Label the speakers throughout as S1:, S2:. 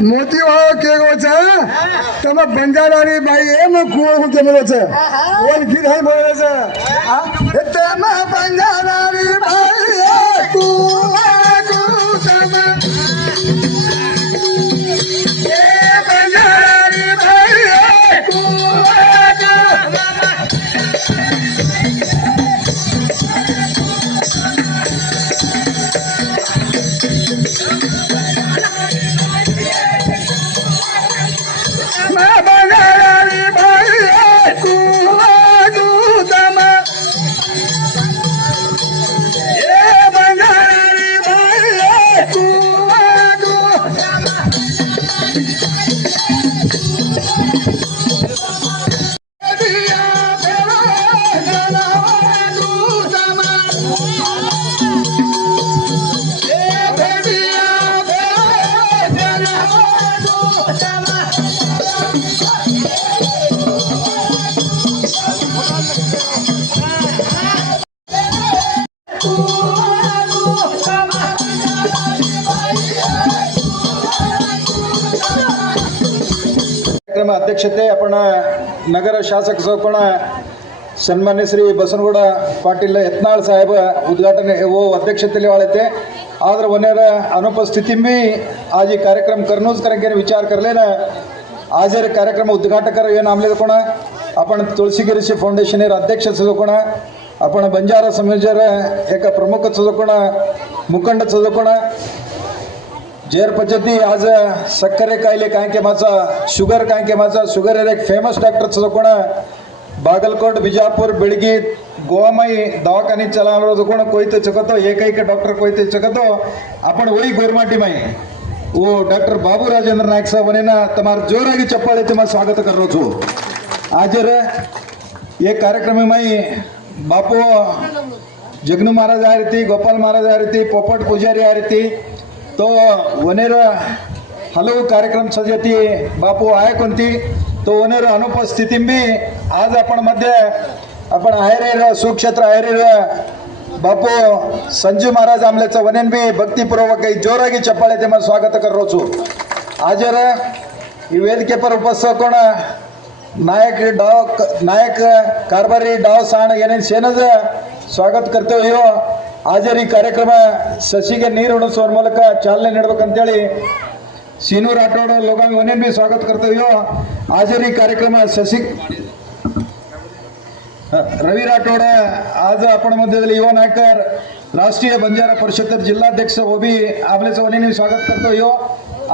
S1: મોતી વાળો કેક વચ્ચે તમે બંજારાની
S2: બાઈ એમ કુવો કેમેરો છે ઓન ગીત હાલ બોલે છે ಅಧ್ಯಕ್ಷತೆ ಅಪಣ ನಗರ ಶಾಸಕ ಸೌಕೋಣ ಸನ್ಮಾನ್ಯ ಶ್ರೀ ಬಸನಗೌಡ ಪಾಟೀಲ್ ಯತ್ನಾಳ್ ಸಾಹೇಬ ಉದ್ಘಾಟನೆ ಓ ಅಧ್ಯಕ್ಷತೆಯಲ್ಲಿ ಆಳೈತೆ. ಆದ್ರೆ ಒನ್ನೇರ ಅನುಪಸ್ಥಿತಿ ಮೀ ಆಜಿ
S3: ಕಾರ್ಯಕ್ರಮ ಕರ್ನೂಸ್ ವಿಚಾರ ಕರಲೇನ ಹಾಜರ ಕಾರ್ಯಕ್ರಮ ಉದ್ಘಾಟಕರ ಏನು ಆಮ್ಲೆ ಕೋಣ ಅಪಣ ತುಳಸಿಗಿರಿಸಿ ಫೌಂಡೇಶನ್ ಅಧ್ಯಕ್ಷ ಸದಕೋಣ ಅಪಣ ಬಂಜಾರ ಸಮಾಜರ ಏಕ ಪ್ರಮುಖ ಸದಕೋಣ ಮುಖಂಡ ಸದಕೋಣ जेर पचती आज सक्करे कायले काय के माझा शुगर काय के माझा शुगर एक फेमस डॉक्टर चो कोण बागलकोट बिजापूर बिळगी गोवा माई दवाखानी चला जो कोण कोयते चकतो एक एक डॉक्टर कोयते चकतो आपण ओळी गोरमाटी माई ओ डॉक्टर बाबू राजेंद्र नायक साहेब म्हणे ना तुम्हाला जोरागी चप्पा देते मला स्वागत करतो. छो आज रे एक कार्यक्रम माई बापू जगनू महाराज आरती गोपाल महाराज आरती पोपट पुजारी आरती તો વનેરા ಹಲವು ಕಾರ್ಯಕ್ರಮ ಸಜತಿ ಬಾಪು ಆಯ ಕುಂತಿ तो ओनर अनुपस्थिती बी आज आपण मध्ये आपण आहेर सुक्षेत्र आहेर ಬಾಪು ಸಂಜು ಮಹಾರಾಜ್ ಆಮ್ಲೆಚ ಒನೇನ್ ಬಿ ಭಕ್ತಿಪೂರ್ವಕ ಈ ಜೋರಾಗಿ ಚಪ್ಪಾಳೆ ತಮ್ಮ ಸ್ವಾಗತ ಕರೋಚು ಹಾಜರ ಈ ವೇದಿಕೆ ಪರ ಉಪಸ್ಥಿತಕೋಣ ನಾಯಕ ಡಾವ್ ನಾಯಕ ಕಾರ್ಬಾರಿ ಡಾವ್ ಸಾಣ ಏನೇನು ಸೇನದ ಸ್ವಾಗತ ಕರ್ತೇವೆ ಹಾಜರಿ ಕಾರ್ಯಕ್ರಮ ಸಸಿಗೆ ನೀರು ಉಣಿಸುವ ಮೂಲಕ ಚಾಲನೆ ನೀಡಬೇಕಂತೇಳಿ ಸೀನೂರ್ ಆಟೋಡ ಲೋಕಾಮಿ ಒನೇನ್ ಬಿ ಸ್ವಾಗತ ಕರ್ತವ್ಯೋ. ಹಾಜರಿ ಕಾರ್ಯಕ್ರಮ ಸಸಿ ರವಿ ರಾಠೋಡ, ಆಜ ಅಪಣ ಮಧ್ಯದಲ್ಲಿ ಯುವ ನಾಯಕರ್, ರಾಷ್ಟ್ರೀಯ ಬಂಜಾರ ಪರಿಷತ್ ಜಿಲ್ಲಾಧ್ಯಕ್ಷ ಒಬಿ ಆಮ್ಲೆಸ ಒನೇನು ಸ್ವಾಗತ ಕರ್ತವ್ಯೋ.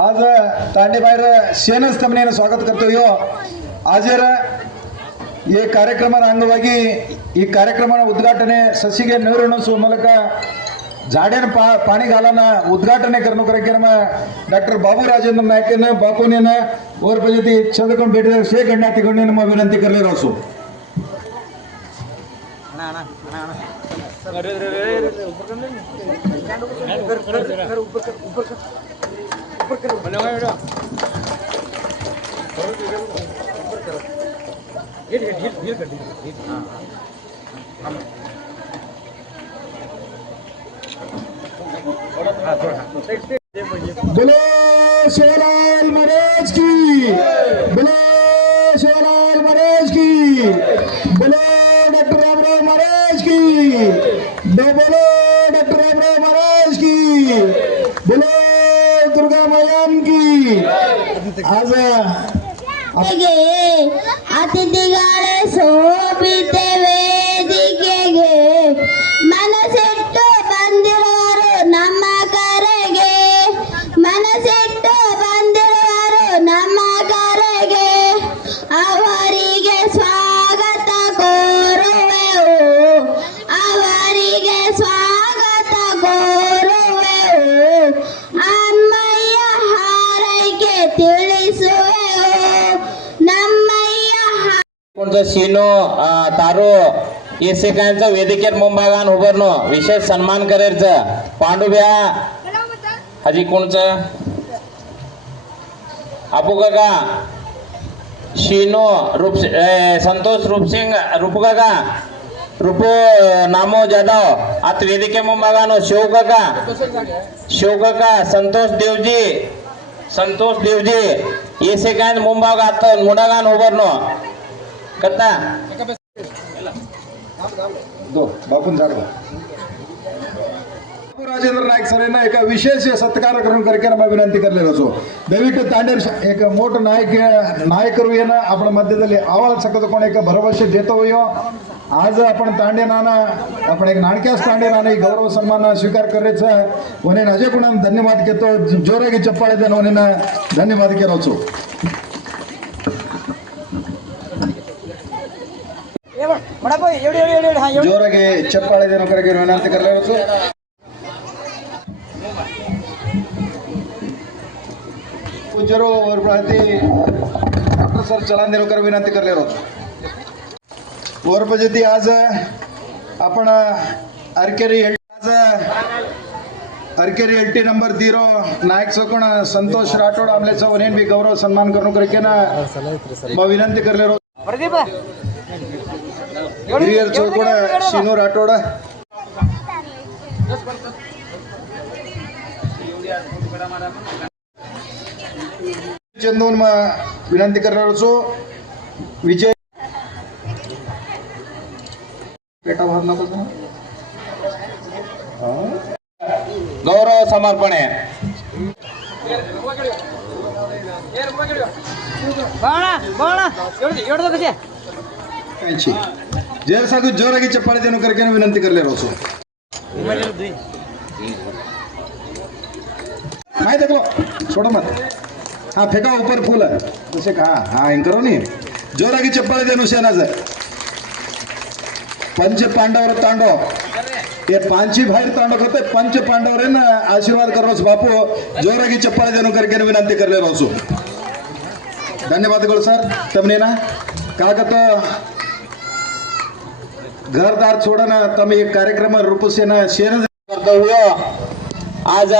S3: ಆಜ ತಾಂಡೆ ಬಾಯರ ಸೇನಾ ತಮ್ಮನೇನು ಸ್ವಾಗತ ಕರ್ತವ್ಯೋ. ಹಾಜರ ಈ ಕಾರ್ಯಕ್ರಮದ ಅಂಗವಾಗಿ ಈ ಕಾರ್ಯಕ್ರಮದ ಉದ್ಘಾಟನೆ ಸಸಿಗೆ ನೀರು ಉಣಿಸುವ ಮೂಲಕ झाडेन पा पाणी घालाना उद्घाटने करणं कार्यक्रम डॉक्टर बाबू राजेंद्र नायकेनं बापूनेनं वर पद्धती छंदकून भेट शे गण्या तिकडे मग विनंती करले असो बोलो शिवलाल महाराज की बोलो शिवलाल महाराज की बोलो डॉक्टर रामराव महाराज की दो बोलो डॉक्टर रामराव महाराज की बोलो दुर्गा मैयान की आज
S4: ಗೋವಿಂದ शिनो तारो ಈ वेदिकेत मुंबागान ಮುಂಭಾಗಾನ विशेष सन्मान ಸನ್ಮಾನ ಕರೇರ್ಜ पांडुभ्या हजी कोणच? आपू काका. शिनो रूप संतोष रूपसिंग रूपू काका. रूपू नामो जाधव. आत वेदिके मुंबागानो हो. शिव काका. शिव काका संतोष देवजी. संतोष देवजी. ये सेकंड मुंबाग आता
S3: मुडागान उभरनो कट्टा बापून जागो राजेंद्र नाईक सर यांना एका विशेष सत्कारक्रम कार्यक्रमा विनंती करलेला असो. मोठ नायक नायकरूयेना ಮೋಟ ನಾಯಕ ನಾಯಕರು ಏನ ಅಪ್ಪಣ सकत कोण एक ಏಕ देतो ದೇತವಯ್ಯೋ आज आपण तांडे नाना आपण एक नाणक्यास तांडे नाना गौरव सन्मान स्वीकार करायचा वनेन अजय कुणाला धन्यवाद घेतो. जोरागी चप्पाळे त्या वनेनं धन्यवाद केला ಜೋರಾಗಿ ಚಪ್ಪಾಳೆ ದೇನು ಕರೆಗೆ ವಿನಂತಿ करलेलो पूज्यरो वर प्रति डॉक्टर सर चलान देणकर विनंती करलेलो वरपजती आज आपण अरकेरी एल- आज Arakeri L T number zero Nayak चौकोण Santosh Rathod आमले चौनेन बी गौरव सन्मान करून करकेन मग विनंती करलेलो
S1: प्रदीप
S3: ಹಿರಿಯರ್ ಚೌಕೋಣ ಶಿನು ರಾಠೋಡ चंदून मग विनंती करणार असो विजय पेटा भरला पासून
S4: ಗೌರವ ಸಮರ್ಪಣೆ
S1: ಬಾಣ ಬಾಣ एवढे एवढं कसे
S3: ಜಯರಸಾಗು ಜೋರಾಗಿ ಚಪ್ಪಾಳಿಯನ್ನು ಕರೆಗೆ ವಿನಂತಿ ಕರಲೇರು ಸು माहीत आहे बोलो छोडो मत हा फेका ऊपर फूल. है जैसे कहा हाँ इन करो नहीं जोरा की चप्पल देनु सेनाज पंच पांडवर तांडो ये पांची बाहेर तांडव करते पंच रे ना आशीर्वाद करोस बापू. जोरागी चप्पल देनु करके विनंती करले रोसू धन्यवाद सर. तमने ना का तो घरदार छोडणं तुम्ही कार्यक्रम रूपसेना
S4: शेर कर्तव्य आज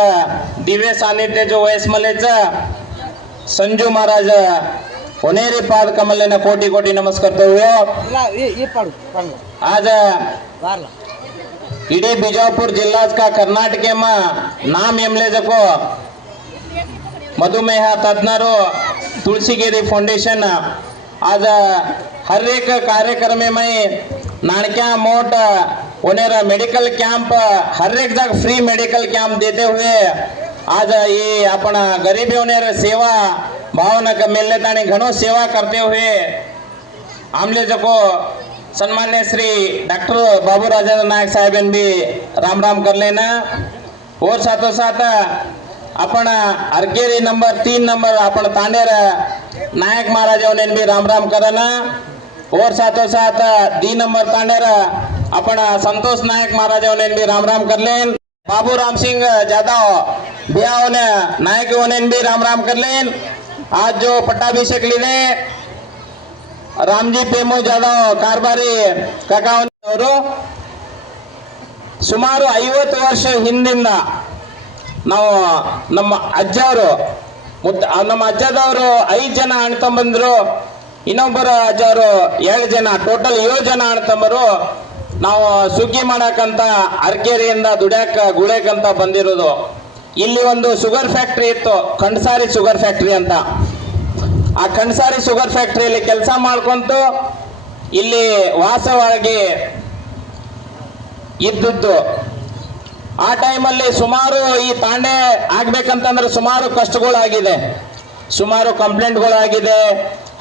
S4: दिवे सानिध्य जो वयस्मलेच संजू महाराज होनेरी पाद
S1: कमल कोटी कोटी नमस्कार
S4: आज ಇಡೀ ಬಿಜಾಪುರ ಜಿಲ್ಲಾಸ್ಕ जको. ನಾಮ್ ಎಂಲೇಜಕ್ಕೂ ಮಧುಮೇಹ ತಜ್ಞರು आज ಫೌಂಡೇಶನ್ एक ಹರೇಕ ಕಾರ್ಯಕ್ರಮ नाणक्या मोट ओनेर मेडिकल कैंप हर एक जग फ्री मेडिकल कैंप देते हुए, आज ये अपना गरीबी ओनेर सेवा, भावना का मिलने ताणी घणो सेवा करते हुए, आमले जको सन्मान्य श्री डॉक्टर बाबू राजेंद्र नायक साहेबांनी बी राम राम करले ना और साथो साथ आपण अर्गेरी नंबर तीन नंबर आपण तांडेर नायक महाराज ने भी राम राम करना। और साथो साथ दी नंबर तांडेर आपण संतोष नायक महाराज ने भी राम राम करले बाबू राम सिंह जाधव बिया होने नायक होने भी राम राम करले आज जो पट्टाभिषेक लिले ರಾಮ್ಜಿ ಪೇಮು ಜಾಧವ್ ಕಾರ್ಬಾರಿ ಕಾಕಾವರು ಸುಮಾರು ಐವತ್ತು ವರ್ಷ ಹಿಂದಿಂದ ನಾವು ನಮ್ಮ ಅಜ್ಜವರು ಮುದ್ದ ಆ ನಮ್ಮ ಅಜ್ಜದವರು ಐದು ಜನ ಅಣ್ತಂಬಂದ್ರು ಇನ್ನೊಬ್ಬರು ಅಜ್ಜವರು ಏಳು ಜನ ಟೋಟಲ್ ಏಳು ಜನ ಅಣ್ತಂಬರು ನಾವು ಸುಗ್ಗಿ ಮಾಡಕ್ಕಂತ ಅರ್ಕೇರಿಯಿಂದ ದುಡ್ಯಾಕ ಗುಳೇಕಂತ ಬಂದಿರೋದು. ಇಲ್ಲಿ ಒಂದು ಶುಗರ್ ಫ್ಯಾಕ್ಟ್ರಿ ಇತ್ತು ಕಣ್ಸಾರಿ ಶುಗರ್ ಫ್ಯಾಕ್ಟ್ರಿ ಅಂತ. ಆ ಕಣ್ಸಾರಿ ಶುಗರ್ ಫ್ಯಾಕ್ಟ್ರಿಯಲ್ಲಿ ಕೆಲಸ ಮಾಡ್ಕೊಂತು, ಇಲ್ಲಿ ವಾಸವಾಗಿ ಇದ್ದದ್ದು. ಆ ಟೈಮಲ್ಲಿ ಸುಮಾರು ಈ ತಾಂಡೆ ಆಗ್ಬೇಕಂತಂದ್ರೆ ಸುಮಾರು ಕಷ್ಟಗಳಾಗಿದೆ. ಸುಮಾರು ಕಂಪ್ಲೇಂಟ್ಗಳಾಗಿದೆ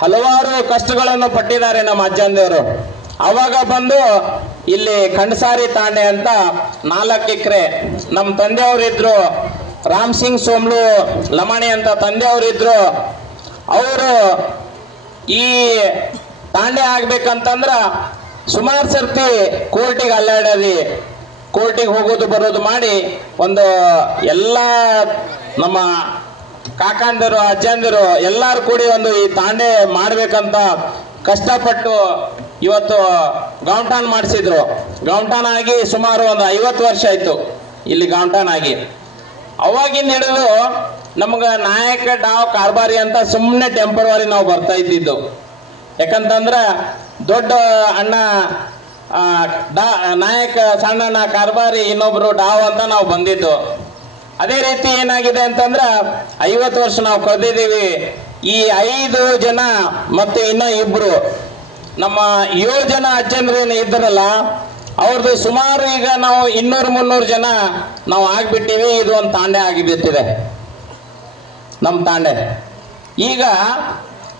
S4: ಹಲವಾರು ಕಷ್ಟಗಳನ್ನು ಪಟ್ಟಿದ್ದಾರೆ ನಮ್ಮ ಅಜ್ಜಂದಿಯವರು ಅವಾಗ ಬಂದು ಇಲ್ಲಿ ಖಂಡಸಾರಿ ತಾಂಡೆ ಅಂತ ನಾಲ್ಕು ಎಕರೆ ನಮ್ಮ ತಂದೆಯವರಿದ್ರು, ರಾಮ್ ಸಿಂಗ್ ಸೋಮ್ಲು ಲಮಾಣಿ ಅಂತ ತಂದೆಯವರಿದ್ರು, ಅವರು ಈ ತಾಂಡೆ ಆಗ್ಬೇಕಂತಂದ್ರ ಸುಮಾರು ಸರ್ತಿ ಕೋರ್ಟಿಗೆ ಅಲ್ಲಾಡದಿ. ಕೋರ್ಟಿಗೆ ಹೋಗೋದು ಬರೋದು ಮಾಡಿ ಒಂದು ಎಲ್ಲ ನಮ್ಮ ಕಾಕಂದರು, ಅಜ್ಜಂದಿರು ಎಲ್ಲರೂ ಕೂಡಿ ಒಂದು ಈ ತಾಂಡೆ ಮಾಡ್ಬೇಕಂತ ಕಷ್ಟಪಟ್ಟು ಇವತ್ತು ಗೌಂಟಾನ್ ಮಾಡಿಸಿದ್ರು. ಗೌಂಟಾನ್ ಆಗಿ ಸುಮಾರು ಒಂದು ಐವತ್ತು ವರ್ಷ ಆಯ್ತು ಇಲ್ಲಿ ಗೌಂಟಾನ್ ಆಗಿ. ಅವಾಗಿಂದ ಹಿಡಿದು ನಮ್ಗೆ ನಾಯಕ ಡಾವ್ ಕಾರ್ಬಾರಿ ಅಂತ ಸುಮ್ಮನೆ ಟೆಂಪರವರಿ ನಾವು ಬರ್ತಾ ಇದ್ದಿದ್ದು. ಯಾಕಂತಂದ್ರೆ ದೊಡ್ಡ ಅಣ್ಣ ಡಾ, ನಾಯಕ ಸಣ್ಣಣ್ಣ ಕಾರ್ಬಾರಿ ಇನ್ನೊಬ್ರು ಡಾವ್ ಅಂತ ನಾವು ಬಂದಿದ್ದು. ಅದೇ ರೀತಿ ಏನಾಗಿದೆ ಅಂತಂದ್ರ ಐವತ್ತು ವರ್ಷ ನಾವು ಕಳೆದಿದ್ದೀವಿ. ಈ ಐದು ಜನ ಮತ್ತು ಇನ್ನ ಇಬ್ರು. ನಮ್ಮ ಏಳು ಜನ ಅಜ್ಜಂದ್ರು ಏನು ಇದ್ರಲ್ಲ ಅವ್ರದ್ದು ಸುಮಾರು ಈಗ ನಾವು ಇನ್ನೂರು ಮುನ್ನೂರು ಜನ ನಾವು ಆಗ್ಬಿಟ್ಟಿವಿ. ಇದು ಒಂದು ತಾಂಡೆ ಆಗಿಬಿಟ್ಟಿದೆ. ನಮ್ಮ ತಾಂಡೆ. ಈಗ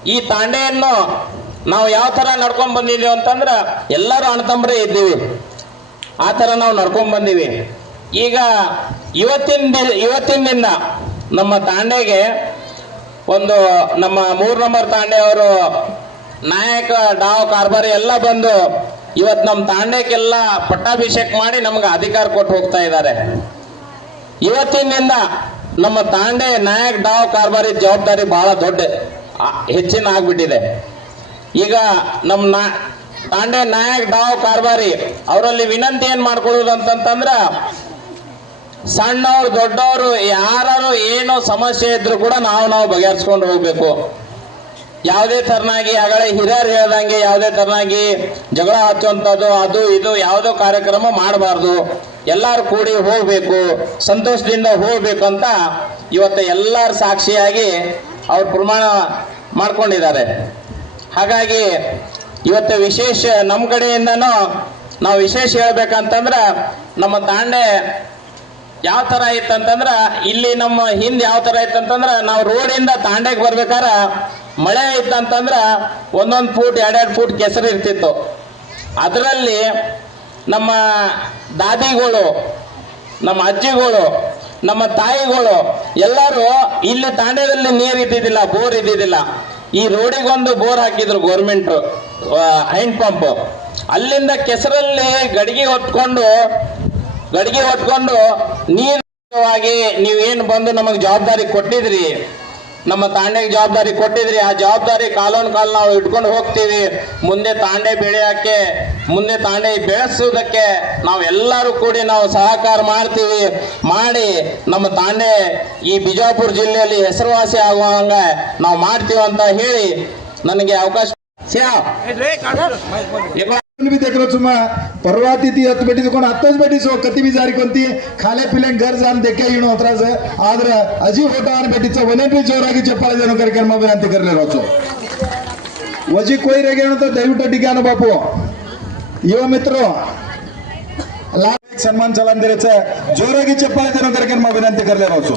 S4: ಈ ತಾಂಡೆಯನ್ನು ನಾವು ಯಾವ ಥರ ನಡ್ಕೊಂಡ್ ಬಂದಿದ್ದೀವಿ ಅಂತಂದ್ರೆ, ಎಲ್ಲರೂ ಅಣ್ತಂಬ್ರೆ ಇದ್ದೀವಿ. ಆ ಥರ ನಾವು ನಡ್ಕೊಂಡ್ ಬಂದೀವಿ. ಈಗ ಇವತ್ತಿನ ದಿ- ಇವತ್ತಿನ ದಿನ ನಮ್ಮ ತಾಂಡೆಗೆ ಒಂದು ನಮ್ಮ ಮೂರು ನಂಬರ್ ತಾಂಡೆ ಅವರು ನಾಯಕ, ಡಾವ್, ಕಾರ್ಬಾರಿ ಎಲ್ಲ ಬಂದು ಇವತ್ತು ನಮ್ಮ ತಾಂಡೆಗೆಲ್ಲ ಪಟ್ಟಾಭಿಷೇಕ ಮಾಡಿ ನಮ್ಗೆ ಅಧಿಕಾರ ಕೊಟ್ಟು ಹೋಗ್ತಾ ಇದ್ದಾರೆ. ಇವತ್ತಿನಿಂದ ನಮ್ಮ ತಾಂಡೆ ನಾಯಕ್, ಡಾವ್, ಕಾರ್ಬಾರಿ ಜವಾಬ್ದಾರಿ ಬಹಳ ದೊಡ್ಡ ಹೆಚ್ಚಿನ ಆಗ್ಬಿಟ್ಟಿದೆ. ಈಗ ನಮ್ಮ ನಾ, ತಾಂಡೆ ನಾಯಕ್, ಡಾವ್, ಕಾರ್ಬಾರಿ ಅವರಲ್ಲಿ ವಿನಂತಿ ಏನ್ ಮಾಡ್ಕೊಳ್ಳೋದು ಅಂತಂತಂದ್ರ ಸಣ್ಣವ್ರು, ದೊಡ್ಡವರು ಯಾರು ಏನು ಸಮಸ್ಯೆ ಇದ್ರು ಕೂಡ ನಾವು ನಾವು ಬಗೆಹರಿಸ್ಕೊಂಡು ಹೋಗ್ಬೇಕು. ಯಾವುದೇ ತರನಾಗಿ ಆಗಲೇ ಹಿರಿಯರು ಹೇಳ್ದಂಗೆ ಯಾವುದೇ ತರನಾಗಿ ಜಗಳ ಹಚ್ಚುವಂಥದ್ದು, ಅದು ಇದು ಯಾವುದೋ ಕಾರ್ಯಕ್ರಮ ಮಾಡಬಾರ್ದು. ಎಲ್ಲರೂ ಕೂಡಿ ಹೋಗ್ಬೇಕು, ಸಂತೋಷದಿಂದ ಹೋಗ್ಬೇಕು ಅಂತ ಇವತ್ತು ಎಲ್ಲರ ಸಾಕ್ಷಿಯಾಗಿ ಅವ್ರು ಪ್ರಮಾಣ ಮಾಡ್ಕೊಂಡಿದ್ದಾರೆ. ಹಾಗಾಗಿ ಇವತ್ತು ವಿಶೇಷ ನಮ್ಮ ಕಡೆಯಿಂದನೂ ನಾವು ವಿಶೇಷ ಹೇಳ್ಬೇಕಂತಂದ್ರೆ ನಮ್ಮ ತಾಂಡೆ ಯಾವ ತರ ಇತ್ತಂತಂದ್ರ, ಇಲ್ಲಿ ನಮ್ಮ ಹಿಂದ್ ಯಾವ ತರ ಇತ್ತಂತಂದ್ರ, ನಾವು ರೋಡಿಂದ ತಾಂಡೆಗೆ ಬರ್ಬೇಕಾರ ಮಳೆ ಇತ್ತಂತಂದ್ರ ಒಂದೊಂದು ಫೂಟ್ ಎರಡೆರಡು ಫೂಟ್ ಕೆಸರು ಇರ್ತಿತ್ತು. ಅದರಲ್ಲಿ ನಮ್ಮ ದಾದಿಗಳು, ನಮ್ಮ ಅಜ್ಜಿಗಳು, ನಮ್ಮ ತಾಯಿಗಳು ಎಲ್ಲರೂ ಇಲ್ಲಿ ತಾಂಡೆದಲ್ಲಿ ನೀರು ಇದ್ದಿದ್ದಿಲ್ಲ, ಬೋರ್ ಇದ್ದಿದ್ದಿಲ್ಲ. ಈ ರೋಡಿಗೊಂದು ಬೋರ್ ಹಾಕಿದ್ರು ಗೌರ್ಮೆಂಟ್ ಹ್ಯಾಂಡ್ ಪಂಪ್. ಅಲ್ಲಿಂದ ಕೆಸರಲ್ಲಿ ಗಡಿಗೆ ಹೊತ್ಕೊಂಡು ಗಡಿಗೆ ಹೊತ್ಕೊಂಡು ನೀರಾಗಿ ನೀವೇನು ಬಂದು ನಮಗೆ ಜವಾಬ್ದಾರಿ ಕೊಟ್ಟಿದ್ರಿ? ನಮ್ಮ ತಾಂಡೆಗೆ ಜವಾಬ್ದಾರಿ ಕೊಟ್ಟಿದ್ರಿ. ಆ ಜವಾಬ್ದಾರಿ ಕಾಲೋನ್ ಕಾಲ ನಾವು ಇಟ್ಕೊಂಡು ಹೋಗ್ತೀವಿ. ಮುಂದೆ ತಾಂಡೆ ಬೆಳೆಯಕ್ಕೆ, ಮುಂದೆ ತಾಂಡೆ ಬೆಳೆಸೋದಕ್ಕೆ ನಾವೆಲ್ಲರೂ ಕೂಡಿ ನಾವು ಸಹಕಾರ ಮಾಡ್ತೀವಿ. ಮಾಡಿ ನಮ್ಮ ತಾಂಡೆ ಈ ಬಿಜಾಪುರ ಜಿಲ್ಲೆಯಲ್ಲಿ ಹೆಸರುವಾಸಿ ಆಗುವಂಗ ನಾವು ಮಾಡ್ತೀವಿ ಅಂತ ಹೇಳಿ ನನಗೆ ಅವಕಾಶ
S3: भी देख लो तुम्हा परवा तिथी हत बेटी कोण आताच बेटी सो हो, कती भी जारी कोणती. खाले पीले घर जान देखे येणो अत्रास आदर अजी होता आणि बेटीचा वने भी बी जोरागी चप्पल जणो कार्यक्रम कर अंत करले राहतो. वजी कोई रे गेणो तो दैवट डिगानो बापू. यो मित्र लाख सन्मान चलन देरेचा जोरागी चप्पल जणो कार्यक्रम कर अंत करले राहतो.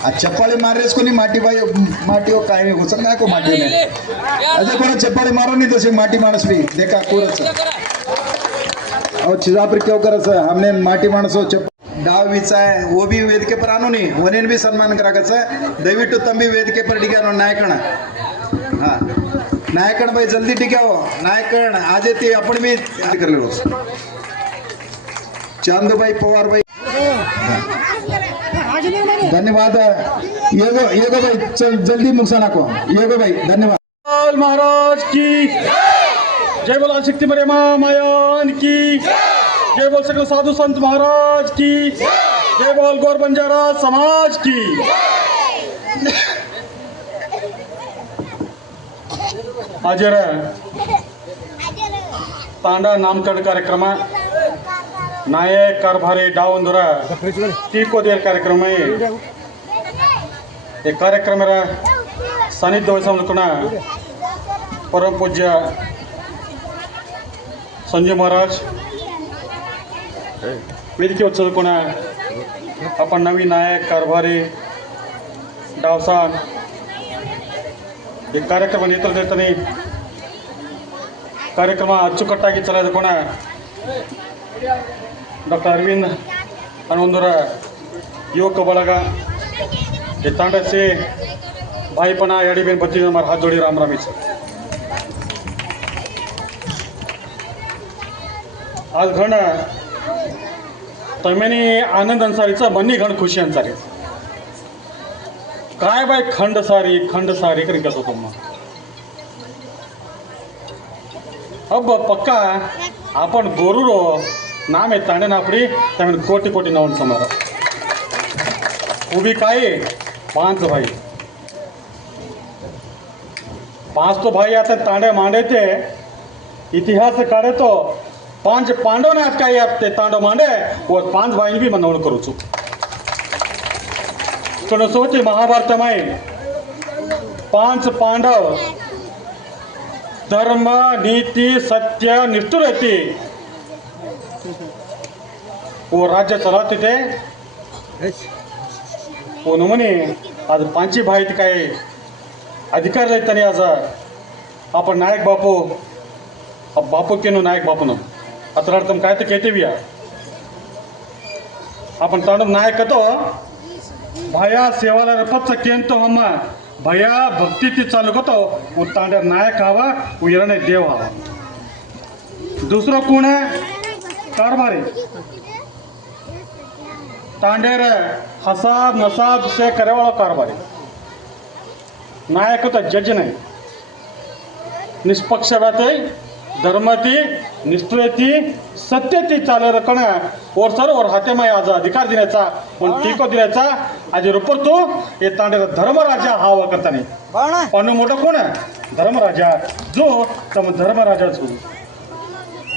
S3: आ चप्पाळी मारलेस कोणी माटी बाई माटी हो काय नाही घुसल काय को माटी नाही अजय कोणा चप्पाळी मारो नाही तसे माटी माणूस बी देखा कोरच अहो चिजापुर केव करच हमने माटी माणसो चप डाव विचाय वो भी ವೇದಿಕೆ पर आणू नाही वनेन बी सन्मान करायचं ದಯವಿಟ್ಟು ತಂಬಿ ವೇದಿಕೆ पर ಟಿಕ್ಯಾನೋ ನಾಯಕಣ हा नायकण बाई जल्दी टिक्यावो नायकण आज ते आपण बी करले रोज चांदबाई पवार बाई धन्यवाद ये गो भाई चल जल्दी मुकसाना को। ये भाई धन्यवाद।
S5: महाराज की जय। बोल शक्ति प्रेमा मायान की जय। बोल सकल साधु संत महाराज की जय। बोल गौर बंजारा समाज की आज तांडा नामकरण कार्यक्रम नायक कारभारी डाउन धरा टीको देर कार्यक्रम ಈ ಕಾರ್ಯಕ್ರಮದ परम पूज्य संजय महाराज. ಸಂಜಯ್ ಮಹಾರಾಜ್ ವೇದಿಕೆ ಉತ್ಸವಕೊಂಡ आपण नवी नायक कारभारी डावसा एक कार्यक्रम नेतृत्व देताना कार्यक्रम ಅಚ್ಚುಕಟ್ಟಾಗಿ ಚಲಾಯಿಸಿಕೊಂಡ ಡಾಕ್ಟರ್ ಅರವಿಂದ್ ಹನುಮಂದರ युवक ಬಳಗ हे तांड्याचे भाईपणा याडीबेन बत्तीस नंबर हात जोडी रामरामीच आज घण तमेनी आनंद अन्सारीचा बन्नी घण खुशी अन्सारी काय बाय खंड सारी खंड सारी करी कसं तुम्हा अब पक्का आपण गोरुरो नाम आहे तांडे नापडी त्यामुळे कोटी कोटी नवन समोर उभी काय? पाच भाई. पांच तो भाई आते तांडे मांडे थे इतिहास काढे तो पांच पांडव ने अटकाई ते तांडव मांडे. वो पांच भाई भी मनवण करू छु पण सोचे महाभारत में पांच पांडव. धर्म नीति सत्य निष्ठुर रहती ओ राज्य चला तिथे. कोण म्हणे आज पांची भाईत काय अधिकार लाईतानी आज. आपण नायक बापू बापू केनो नायक बापून. अत्र अर्थम काय तर केतेवी आपण तांडू नायक तो भया सेवाला रपच केंतो हम भया भक्ती ती चालू करतो उ तांड्या नायक हवा उ देव हवा. दुसरं कोण आहे? कारभारी. तांडेर हसाब नसाब से करे वाला कारभारी। नायक तो जज नाही। निष्पक्षपाती धर्मती निष्ठुरती सत्यती चालू और सर और हाते माय आज अधिकार देण्याचा पण टिको दिल्याचा आज रुपर तो हे तांडेर धर्मराजा हा वा करता नाही पण मोठं कोण आहे? धर्मराजा. जो तम धर्मराजा जो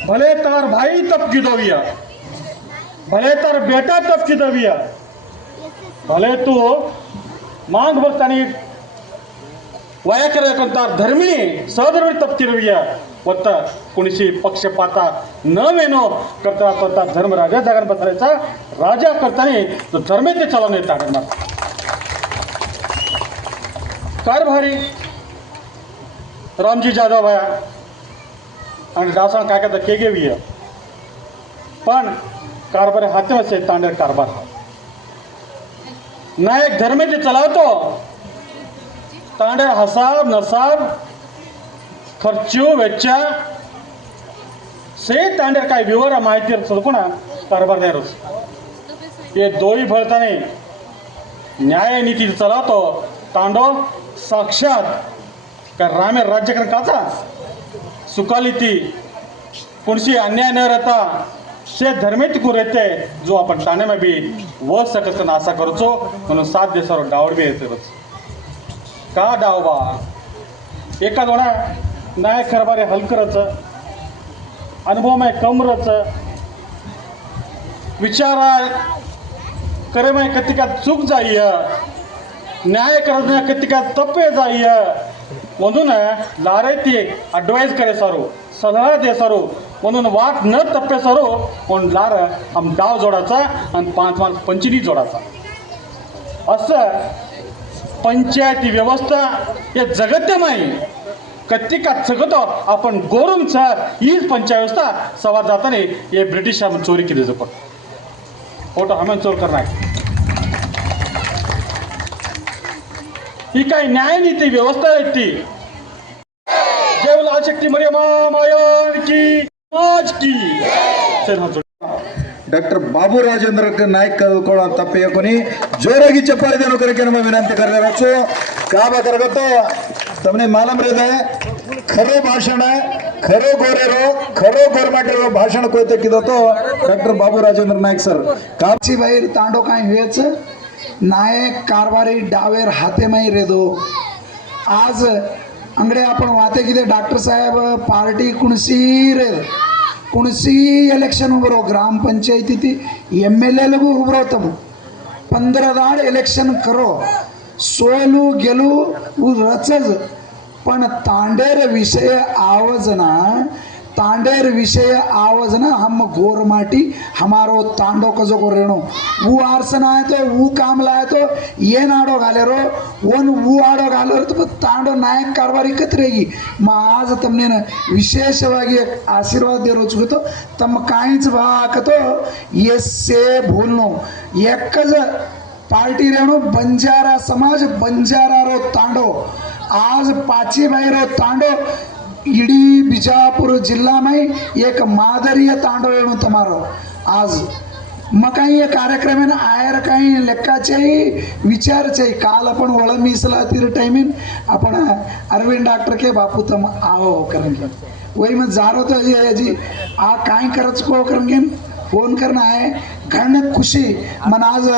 S5: भले तार भाई तप की दविया भले तार बेटा तप की दविया भले तू मांग बघतानी ವಯಕರಕ್ಕಂತ ಧರ್ಮಿ ಸಹಧರ್ಮಿ ತಪ್ತಿರುವಿಯ ಒತ್ತ कुणीशी पक्षपाता न वेनो करता करता धर्मराजा जगन बसरायचा राजा करताना तो धर्मे ते चालवून येत टाकणार कारभारी रामजी जाधव भया आणि डावसाण काय करता के गेवी पण कारभार हातेच से तांडे कारभार. नायक धर्म जे चलावतो. तांडे हसाब नसाब खर्चू वेच्चा. से तांडेर काय विवर माहिती चलकुणा कारभार नाही रोज. हे दोही फळताने न्याय नीती चलावतो. तांडो साक्षात का रामे राज्य काचा सुकाली ती कोणशी अन्याय न राहता से धर्मे तिकू रहते जो आपण ताने में भी व सकत आशा करचो म्हणून सात दिवसावर डावड बी येते का डावबा एका दोणा नाय करबारे हलकरच अनुभव में कमरच विचारा करे माय कतिका चूक जाईय न्याय करत कतिका तप्पे जाईय म्हणून लारे ती ॲडवाईज करे सारू सल्ला दे सारू म्हणून वाट न तप्पे सरो कोण लार आम डाव जोडाचा आणि पाच पाच पंचनी जोडाचा असं पंचायती व्यवस्था हे जगत्यमय कत्तिकात सगतो आपण गोरुमचा हीच पंचायत व्यवस्था सवार जाताना हे ब्रिटिश चोरी केली जपत. फोटो हमें चोर करणार ही काय न्यायनीती व्यवस्था आहे ती. जय शक्ती मरियमा माया
S3: ಡಾಕ್ಟರ್ ಬಾಬು ರಾಜೇಂದ್ರ ನಾಯ್ಕ ಕಳ್ಕೊಳ್ಳೋ ತಪ್ಪಿಗೆ ಕೊನಿ ಜೋರಾಗಿ ಚಪ್ಪಾಳೆ ದೇನು ಕರೆಕೆ ನಮ್ಮ ವಿನಂತಿ ಕರೆದರಚ್ಚು ಕಾಬ ಕರಗತ್ತ ತಮ್ಮನೆ ಮಾಲಮ್ ಇದೆ खरं भाषण खरं गोरेरो खरं गोरमाटेरो भाषण कोयते किदो तो डॉक्टर बाबू राजेंद्र नाईक सर का
S6: कापची बाहेर तांडो काय हेच नायक कारभारी डावेर हाते माई रेदो आज अंगडे आपण वाते किती डॉक्टर साहेब पार्टी कुणसी रे ಕುಣಸಿ ಎಲೆಕ್ಷನ್ಗೆ ಬರೋ ಗ್ರಾಮ ಪಂಚಾಯತಿ ಎಂ ಎಲ್ ಎಲ್ಗೂ ಬರೋತವು ಪಂದ್ರದಾಡ್ ಎಲೆಕ್ಷನ್ ಕರೋ, ಸೋಲು, ಗೆಲುವು ರಚ पण तांडेर विषय आवजना ತಾಂಡೇರ್ ವಿಷಯ ಆವಜನ ಹಮ್ಮ ಗೋರ್ ಮಾಟಿ, ಹಮಾರೋ ತಾಂಡೋ ಕಜೋ ಗೋರೇಣೋ ಊ ಆರ್ಸನ ಆಯ್ತೋ, ಊ ಕಾಮಲ ಆಯ್ತೋ, ಏನು ಆಡೋ ಗಾಲೇರೋ ಓನ್ ಊ ಆಡೋ ಗಾಲೇರೋ ತುಂಬ ತಾಂಡೋ ನಾಯಕ ಕಾರ್ಬಾರಿ ಕತ್ರೇಗಿ. ಮಾ ಆಜ ತಮ್ಮನೇನು ವಿಶೇಷವಾಗಿ ಆಶೀರ್ವಾದ ರೋಚುಗುತ್ತೋ ತಮ್ಮ ಕಾಯಿಂಚ ಬಾ ಹಾಕತೋ ಎಸ್ಸೇ ಭೂಲ್ನೋ. ಎಕ್ಕಜ ಪಾರ್ಟಿ ರೇಣು, ಬಂಜಾರ ಸಮಾಜ ಬಂಜಾರ ರೋ ತಾಂಡೋ. आज पाची भाई रो तांडो इडी बिजापूर जिल्हा ಇಡೀ ಬಿಜಾಪುರ ಜಿಲ್ಲಾಮೈ ಏಕ ಮಾದರಿಯ ತಾಂಡವೇನು आज मग काही या कार्यक्रमानं आयर काही लेक्काच्याही विचारचे काल आपण वळण मिसला तिर टायमिन आपण अरविंद डॉक्टर के बापू तम आओ करण घेऊन वही मग जारो तो अजी आ काय करच को करून घेऊन फोन करणं आहे घण खुशी मन आज